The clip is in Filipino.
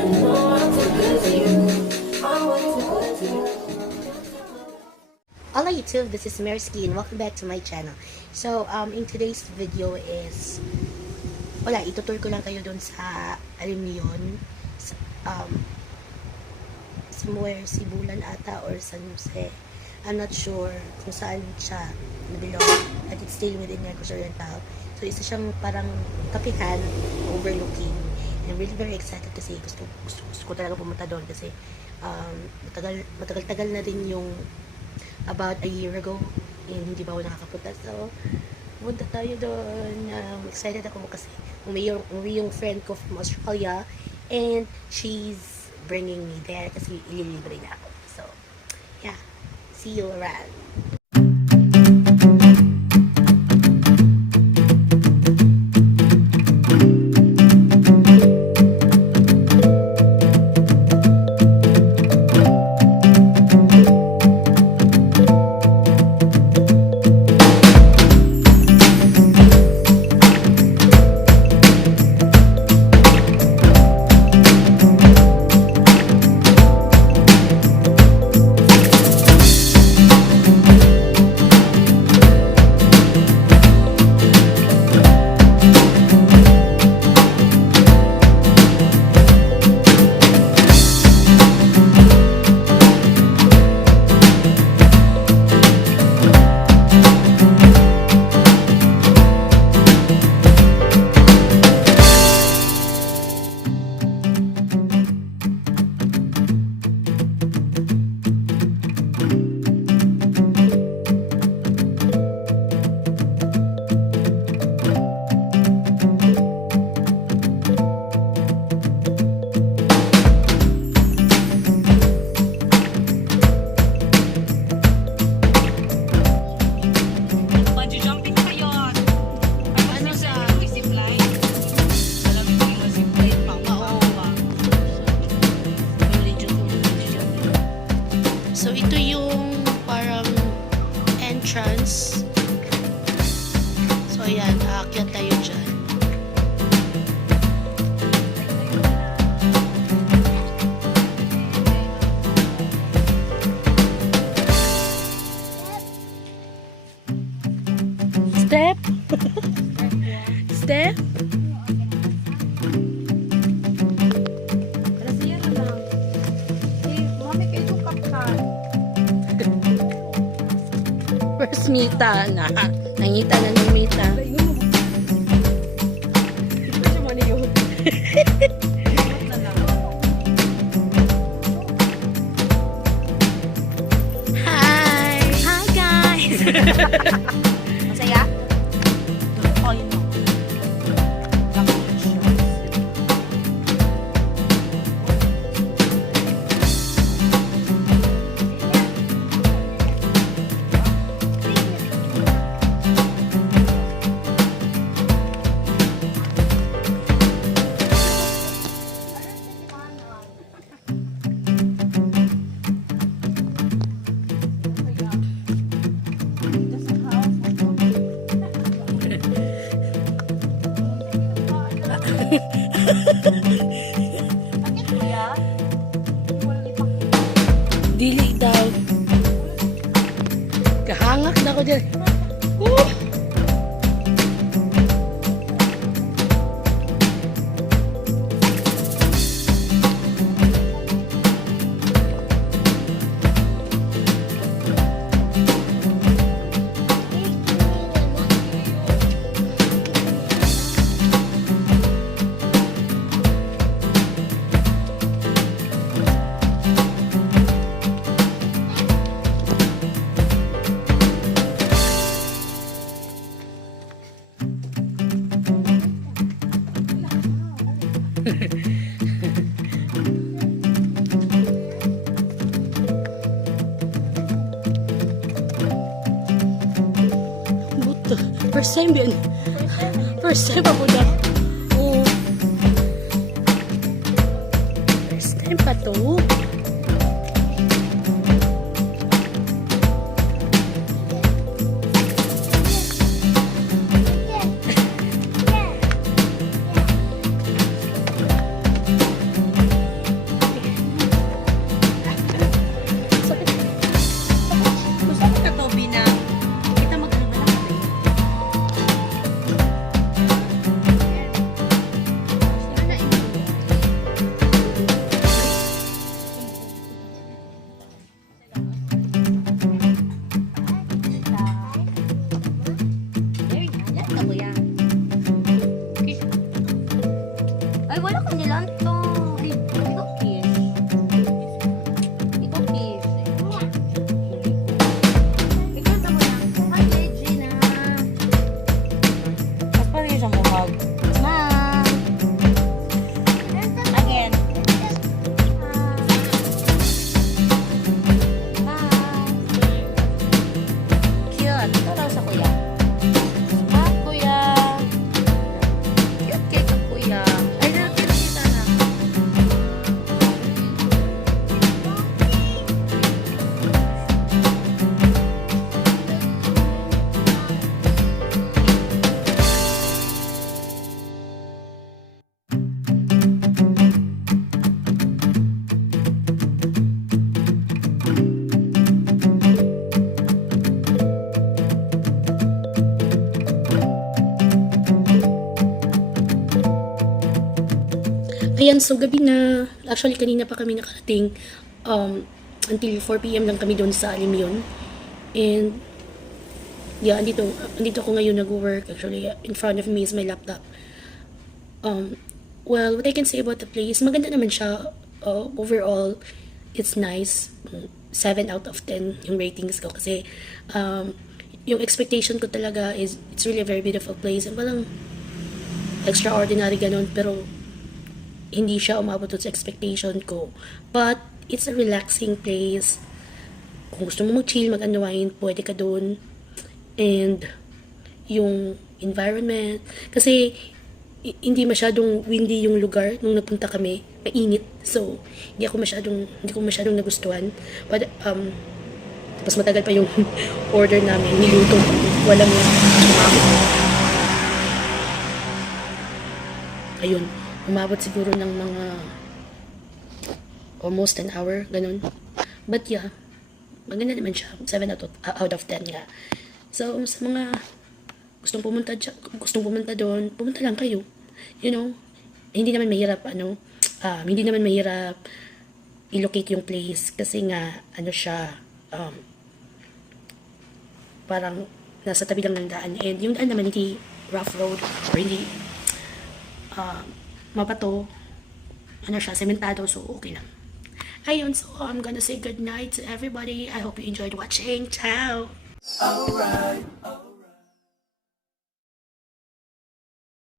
Hello YouTube, this is Mersky and welcome back to my channel. So, in today's video is, itutur ko lang kayo dun sa Alimyon, somewhere Sibulan ata or San Jose. I'm not sure kung saan siya nabilong, at it's still within Negros Oriental. So, isa siyang parang kapihan, overlooking. And I'm really very excited kasi gusto ko talaga pumunta doon kasi matagal-tagal na din yung about a year ago, hindi pa ako nakakapunta. So, punta tayo doon. Excited ako kasi umuwi yung friend ko from Australia and she's bringing me there kasi ililibre na ako. So, yeah. See you around. So, ito yung parang entrance. So, ayan, aakyat tayo dyan. Step? Step? First Mita na. Nangita na ng Mita. Hi! Hi guys! Masaya? Oh, yun mo. Dili daw. Kahangak na ako dyan. Buto. First time yun. First time pa po na. Oo. First time pa to. Ayan, so gabi na. Actually, kanina pa kami nakarating. Until 4 p.m. lang kami doon sa Alimyon. And, yeah, andito ako ngayon nag-work. Actually, in front of me is my laptop. Well, what I can say about the place, maganda naman siya. Overall, it's nice. 7 out of 10 yung ratings ko. Kasi, yung expectation ko talaga is, it's really a very beautiful place. And walang extraordinary ganun. Pero, hindi siya umabot sa expectation ko. But, it's a relaxing place. Kung gusto mo mag-chill, mag-unwind, pwede ka doon. And, yung environment. Kasi, hindi masyadong windy yung lugar nung nagpunta kami. Mainit. So, hindi ko masyadong nagustuhan. But, tapos matagal pa yung order namin. Niluto. Walang ayun. Umabot siguro ng mga almost an hour, ganun. But yeah, maganda naman siya. 7 out of 10 nga. So, sa mga gustong pumunta doon, pumunta lang kayo. You know, hindi naman mahirap, hindi naman mahirap i-locate yung place kasi nga, siya, parang nasa tabi lang ng daan. And yung daan naman hindi rough road or hindi mapato, siya, sementado, so okay lang. Ayun, so I'm gonna say good night to everybody. I hope you enjoyed watching. Ciao! Alright.